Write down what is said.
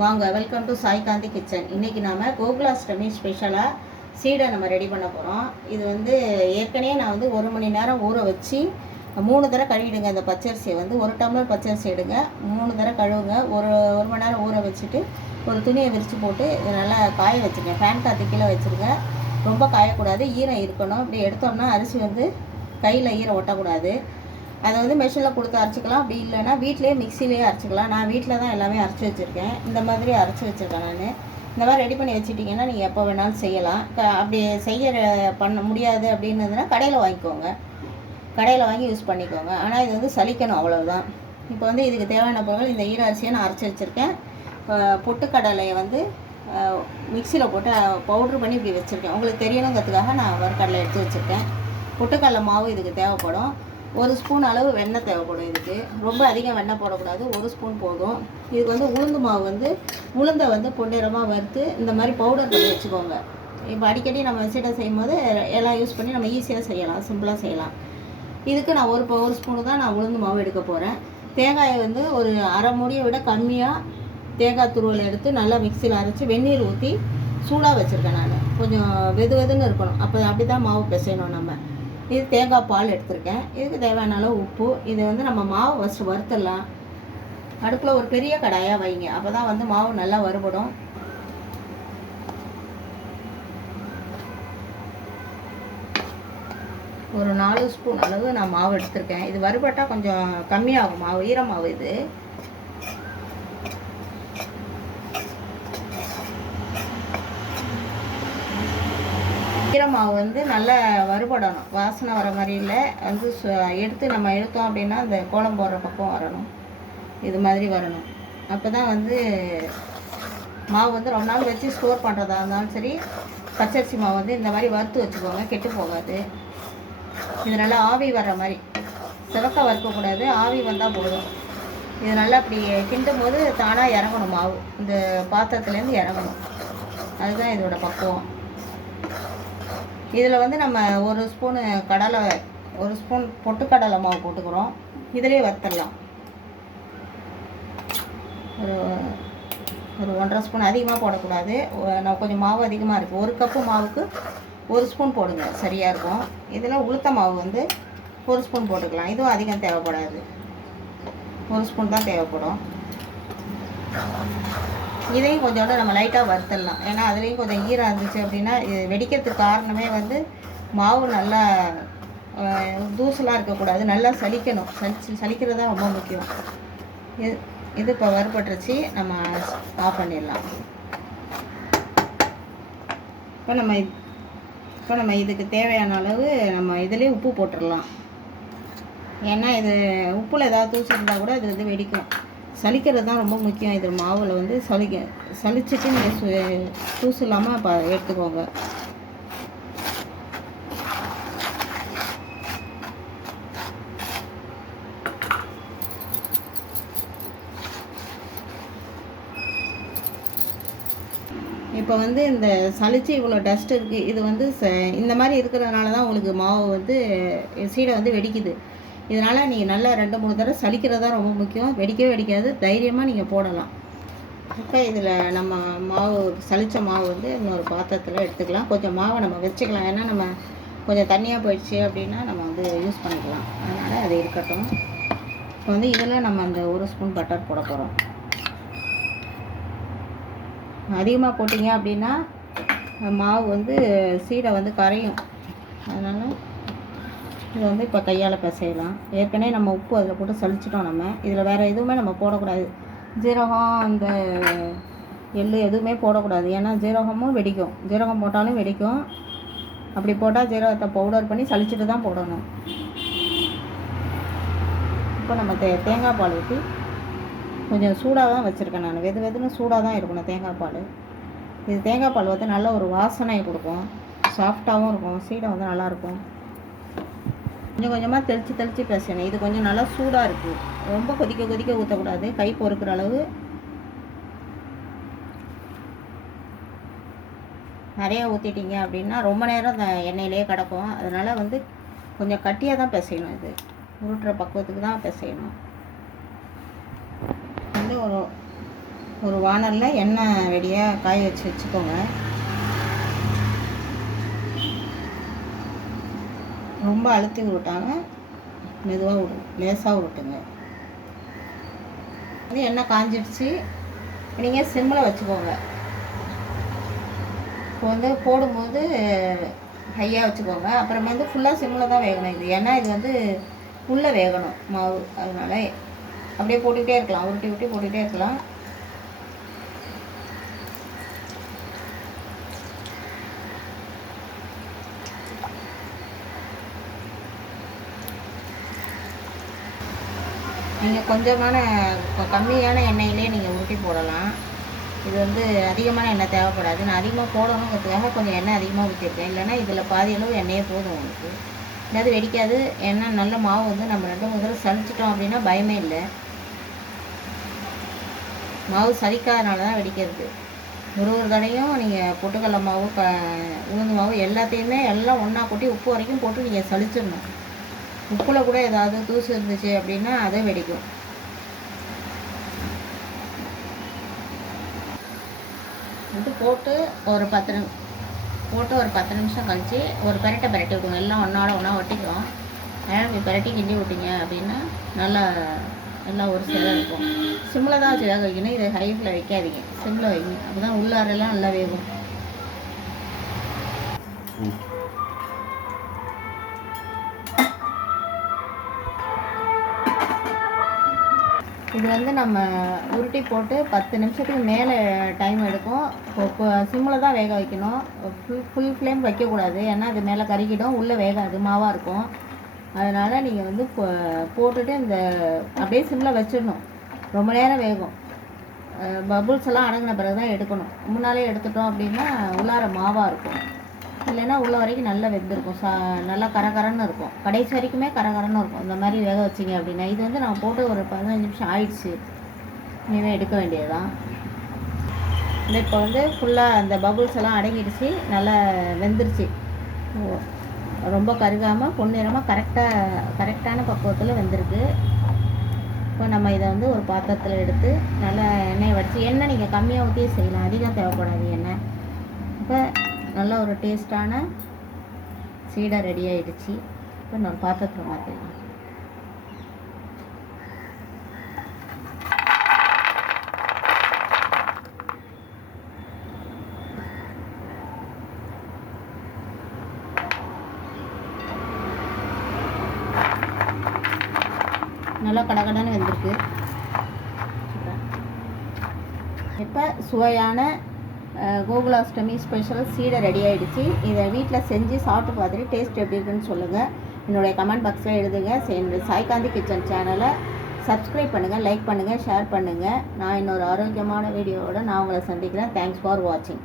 வாங்க welcome to Sai Gandhi kitchen இன்றைக்கி நாம் கோகுலாஷ்டமி ஸ்பெஷலாக சீடை நம்ம ரெடி பண்ண போகிறோம் இது வந்து ஏற்கனவே நான் வந்து ஒரு மணி நேரம் ஊற வச்சு மூணு தடவை கழுவிடுங்க. இந்த பச்சரிசியை வந்து ஒரு டம்ளர் பச்சரிசி எடுங்க. மூணு தடவை கழுவுங்க. ஒரு ஒரு மணி நேரம் ஊற வச்சுட்டு ஒரு துணியை விரித்து போட்டு நல்லா காய வச்சுருங்க ஃபேன் காற்று கீழே வச்சுருங்க. ரொம்ப காயக்கூடாது. ஈரம் இருக்கணும். இப்படி எடுத்தோம்னா அரிசி வந்து கையில் ஈரம் ஒட்டக்கூடாது. அதை வந்து மெஷினில் கொடுத்து அரைச்சிக்கலாம். அப்படி இல்லைன்னா வீட்டிலேயே மிக்சிலேயே அரைச்சிக்கலாம். நான் வீட்டில் தான் எல்லாமே அரைச்சி வச்சுருக்கேன். இந்த மாதிரி அரைச்சி வச்சுருக்கேன் நான். இந்த மாதிரி ரெடி பண்ணி வச்சுட்டிங்கன்னா நீங்கள் எப்போ வேணாலும் செய்யலாம். க அப்படி செய்ய பண்ண முடியாது அப்படின்னதுன்னா கடையில் வாங்கிக்கோங்க. கடையில் வாங்கி யூஸ் பண்ணிக்கோங்க. ஆனால் இது வந்து சலிக்கணும் அவ்வளோதான் இப்போ வந்து இதுக்கு தேவையான பொருள் இந்த ஈர அரிசியை நான் அரைச்சி வச்சுருக்கேன். பொட்டுக்கடலையை வந்து மிக்சியில் போட்டு பவுட்ரு பண்ணி இப்படி வச்சுருக்கேன். உங்களுக்கு தெரியணுங்கிறதுக்காக நான் வறுக்கடலை எடுத்து வச்சுருக்கேன். பொட்டுக்கடலை மாவு இதுக்கு தேவைப்படும். ஒரு ஸ்பூன் அளவு வெண்ணெய் தேவைப்படும் இதுக்கு. ரொம்ப அதிகம் வெண்ணெய் போடக்கூடாது. ஒரு ஸ்பூன் போதும். இதுக்கு வந்து உளுந்து மாவு வந்து உளுந்தை வந்து பொன்னிறமாக வறுத்து இந்த மாதிரி பவுடர் பண்ணி வச்சுக்கோங்க. இப்போ அடிக்கடி நம்ம சீடை செய்யும் போது எல்லாம் யூஸ் பண்ணி நம்ம ஈஸியாக செய்யலாம். சிம்பிளாக செய்யலாம். இதுக்கு நான் ஒரு ஒரு ஸ்பூனு தான் நான் உளுந்து மாவு எடுக்க போகிறேன் தேங்காயை வந்து ஒரு அரை மூடியை விட கம்மியாக தேங்காய் துருவல் எடுத்து நல்லா மிக்சியில் அரைச்சி வெந்நீர் ஊற்றி சூடாக வச்சுருக்கேன் நான். கொஞ்சம் வெது வெதுன்னு இருக்கணும். அப்போ அப்படி தான் மாவு பிசையணும் நம்ம. இது தேங்காய் பால் எடுத்திருக்கேன். இதுக்கு தேவையான அளவு உப்பு? இது வந்து நம்ம மாவு ஃபஸ்ட்டு வறுத்துடலாம். அடுப்பில் ஒரு பெரிய கடாயாக வைங்க. அப்போ தான் வந்து மாவு நல்லா வறுபடும். ஒரு நாலு ஸ்பூன் அளவு நான் மாவு எடுத்திருக்கேன். இது வறுபட்டால் கொஞ்சம் கம்மியாகும் மாவு ஈரமாவு இது. ஈரமாவு வந்து நல்லா வறுபடணும். வாசனை வர மாதிரி இல்லை. வந்து எடுத்து நம்ம எடுத்தோம் அப்படின்னா அந்த கோலம் போடுற பக்கம் வரணும். இது மாதிரி வரணும். அப்போ தான் வந்து மாவு வந்து ரொம்ப நாள் வச்சு ஸ்டோர் பண்ணுறதா இருந்தாலும் சரி பச்சரிசி மாவு வந்து இந்த மாதிரி வறுத்து வச்சுக்கோங்க. கெட்டு போகாது. இது நல்லா ஆவி வர்ற மாதிரி. சிவக்க வறுக்கக்கூடாது ஆவி வந்தால் போதும். இது நல்லா அப்படி கிண்டும் போது தானாக இறங்கணும் மாவு. இந்த பாத்திரத்துலேருந்து இறங்கணும். அதுதான் இதோட பக்குவம். இதில் வந்து நம்ம ஒரு ஸ்பூனு கடலை ஒரு ஸ்பூன் பொட்டுக்கடலை மாவு போட்டுக்கிறோம். இதிலே வறுத்துடலாம் ஒரு ஒரு ஒன்றரை ஸ்பூன் அதிகமாக போடக்கூடாது. நான் கொஞ்சம் மாவு அதிகமாக இருக்குது ஒரு கப்பு மாவுக்கு ஒரு ஸ்பூன் போடுங்க. சரியாக இருக்கும். இதில் உளுத்த மாவு வந்து ஒரு ஸ்பூன் போட்டுக்கலாம். இதுவும் அதிகம் தேவைப்படாது. ஒரு ஸ்பூன் தான் தேவைப்படும். இதையும் கொஞ்சோட நம்ம லைட்டாக வறுத்துடலாம். ஏன்னா அதுலேயும் கொஞ்சம் ஈரம் இருந்துச்சு அப்படின்னா இது வெடிக்கிறதுக்கு காரணமே வந்து மாவு நல்லா தூசலாக இருக்கக்கூடாது. நல்லா சலிக்கணும் சலிச்சு சலிக்கிறது தான் ரொம்ப முக்கியம். இது இது இப்போ வறுபட்டுருச்சு. நம்ம ஆஃப் பண்ணிடலாம். இப்போ நம்ம இப்போ நம்ம இதுக்கு தேவையான அளவு நம்ம இதிலே உப்பு போட்டுடலாம். ஏன்னா இது உப்பில் ஏதாவது தூசி இருந்தால் கூட இது வந்து வெடிக்கும். சலிக்கிறது தான் ரொம்ப முக்கியம். இது மாவில் வந்து சலிக்க சலிச்சிட்டு நீங்கள் சு தூசு இல்லாமல் ப எடுத்துக்கோங்க. இப்போ வந்து இந்த சளிச்சு இவ்வளோ டஸ்ட் இருக்குது இது வந்து ச இந்த மாதிரி இருக்கிறதுனால தான் உங்களுக்கு மாவு வந்து சீடை வந்து வெடிக்குது. இதனால் நீங்கள் நல்லா ரெண்டு மூணு தடவை சலிக்கிறது தான் ரொம்ப முக்கியம். வெடிக்கவே வெடிக்காது. தைரியமாக நீங்கள் போடலாம். இப்போ இதில் நம்ம மாவு சலித்த மாவு வந்து இன்னொரு பாத்திரத்தில் எடுத்துக்கலாம். கொஞ்சம் மாவை நம்ம வச்சுக்கலாம். ஏன்னா நம்ம கொஞ்சம் தண்ணியாக போயிடுச்சு அப்படின்னா நம்ம வந்து யூஸ் பண்ணிக்கலாம். அதனால் அது இருக்கட்டும். இப்போ வந்து இதில் நம்ம அந்த ஒரு ஸ்பூன் பட்டர் போட போகிறோம் அதிகமாக போட்டிங்க அப்படின்னா மாவு வந்து சீடை வந்து கரையும். அதனால் இது வந்து இப்போ கையால் பிசையலாம். ஏற்கனவே நம்ம உப்பு அதில் போட்டு சலிச்சிட்டோம் நம்ம. இதில் வேறு எதுவுமே நம்ம போடக்கூடாது. ஜீரகம் அந்த எள் எதுவுமே போடக்கூடாது. ஏன்னா ஜீரகமும் வெடிக்கும். ஜீரகம் போட்டாலும் வெடிக்கும். அப்படி போட்டால் ஜீரகத்தை பவுடர் பண்ணி சளிச்சிட்டு தான் போடணும். இப்போ நம்ம தே தேங்காய் பால் ஊற்றி கொஞ்சம் சூடாக தான் வச்சுருக்கேன் நான். வெது வெதுன்னு சூடாக தான் இருக்கணும் தேங்காய் பால். இது தேங்காய் பால் வந்து நல்ல ஒரு வாசனை கொடுக்கும். சாஃப்டாகவும் இருக்கும். சீடை வந்து நல்லாயிருக்கும் கொஞ்சம் கொஞ்சமாக தெளித்து தெளித்து பேசணும் இது கொஞ்சம் நல்லா சூடாக இருக்குது ரொம்ப கொதிக்க கொதிக்க ஊற்றக்கூடாது கை பொறுக்கிற அளவு. நிறைய ஊற்றிட்டீங்க அப்படின்னா ரொம்ப நேரம் அந்த எண்ணெயிலே கிடக்கும். அதனால் வந்து கொஞ்சம் கட்டியாக தான் பிசையணும் இது. உருட்டுற பக்குவத்துக்கு தான் பிசையணும். வந்து ஒரு ஒரு வானலில் எண்ணெய் ரெடியாக காய வச்சு வச்சுக்கோங்க. ரொம்ப அழுத்தி உருட்டாமல் மெதுவாக விடு லேசாக உருட்டுங்க. அது எண்ணெய் காஞ்சிடுச்சு. நீங்கள் சிம்மில் வச்சுக்கோங்க. இப்போ வந்து போடும்போது ஹையாக வச்சுக்கோங்க. அப்புறமே வந்து ஃபுல்லாக சிம்மில் தான் வேகணும் இது. ஏன்னா இது வந்து உள்ளே வேகணும் மாவு. அதனால அப்படியே போட்டுக்கிட்டே இருக்கலாம். உருட்டி உருட்டி போட்டுக்கிட்டே இருக்கலாம். நீங்கள் கொஞ்சமான கம்மியான எண்ணெயிலே நீங்கள் உருட்டி போடலாம். இது வந்து அதிகமான எண்ணெய் தேவைப்படாது. நான் அதிகமாக போடணுங்கிறதுக்காக கொஞ்சம் எண்ணெய் அதிகமாக ஊற்றிருக்கேன் இல்லைன்னா இதில் பாதி அளவு எண்ணெயே போதும் உங்களுக்கு. இல்லாது வெடிக்காது. எண்ணெய் நல்ல மாவு வந்து நம்ம ரெண்டு மூணு தடவை சலிச்சிட்டோம் அப்படின்னா பயமே இல்லை. மாவு சலிக்காதனால தான் வெடிக்கிறது. ஒரு ஒரு தடையும் நீங்கள் பொட்டுக்கடல மாவு க உளுந்து மாவு எல்லாத்தையுமே எல்லாம் ஒன்றா கொட்டி உப்பு வரைக்கும் போட்டு நீங்கள் சலிச்சிடணும் உப்பில் கூட ஏதாவது தூசு இருந்துச்சு அப்படின்னா அதை வெடிக்கும். இது போட்டு ஒரு பத்து நிமி போட்டு ஒரு பத்து நிமிஷம் கழிச்சு ஒரு பெரட்டை பெரட்டி விட்டுங்க எல்லாம் ஒன்றோட ஒன்றா ஒட்டிக்கும் அதனால் நீங்கள் பெரட்டி கிண்டி விட்டீங்க அப்படின்னா நல்லா எல்லாம் ஒரு சேர இருக்கும். சிம்மில் தான் வச்சு வேக வைக்கணும். இதை ஹைஃபில் வைக்காதீங்க. சிம்மில் வைங்க. அப்போ தான் உள்ளாரெல்லாம் நல்லா வேகும். இது வந்து நம்ம உருட்டி போட்டு பத்து நிமிஷத்துக்கு மேலே டைம் எடுக்கும். இப்போ சிம்மில் தான் வேக வைக்கணும். ஃபுல் ஃபுல் ஃப்ளேம் வைக்கக்கூடாது. ஏன்னா அது மேலே கருகிடும். உள்ளே வேகாது. மாவாக இருக்கும். அதனால் நீங்கள் வந்து போட்டுட்டு இந்த அப்படியே சிம்மில் வச்சிடணும். ரொம்ப நேரம் வேகும். பபுள்ஸ் எல்லாம் அடங்கின பிறகு தான் எடுக்கணும். முன்னாலே எடுத்துட்டோம் அப்படின்னா உள்ளார மாவாக இருக்கும். இல்லைன்னா உள்ள வரைக்கும் நல்லா வெந்திருக்கும் சா நல்லா கரகரன்னு இருக்கும். கடைசி வரைக்குமே கரகரன்னு இருக்கும். இந்த மாதிரி வேக வச்சிங்க அப்படின்னா இது வந்து நான் போட்டு ஒரு பதினஞ்சு நிமிஷம் ஆயிடுச்சு. இனிமேல் எடுக்க வேண்டியது தான் இந்த இப்போ வந்து ஃபுல்லாக அந்த பபுள்ஸ் எல்லாம் அடங்கிடுச்சு. நல்லா வெந்துருச்சு. ரொம்ப கருகாமல் பொன்னிறமாக கரெக்டாக கரெக்டான பக்குவத்தில் வெந்திருக்கு. இப்போ நம்ம இதை வந்து ஒரு பாத்திரத்தில் எடுத்து நல்லா எண்ணெய் வடித்து எண்ணெய் நீங்கள் கம்மியாக ஊற்றியே செய்யலாம். அதிகம் தேவை நல்ல ஒரு டேஸ்டான சீடை ரெடி ஆகிடுச்சு இப்போ நான் பாத்திரத்தில் மாற்றிடலாம் நல்லா கடகடன்னு வெந்திருக்கு. இப்போ சுவையான கோகுலாஷ்டமி ஸ்பெஷல் சீடை ரெடி ஆகிடுச்சு இதை வீட்டில் செஞ்சு சாப்பிட்டு பார்த்துட்டு டேஸ்ட் எப்படி இருக்குன்னு சொல்லுங்கள் என்னுடைய கமெண்ட் பாக்ஸில் எழுதுங்க. சே- என்னுடைய சாய்காந்தி கிச்சன் சேனலை சப்ஸ்கிரைப் பண்ணுங்கள் லைக் பண்ணுங்கள் ஷேர் பண்ணுங்கள் நான் இன்னொரு ஆரோக்கியமான வீடியோவோட நான் உங்களை சந்திக்கிறேன். தேங்க்ஸ் ஃபார் வாட்சிங்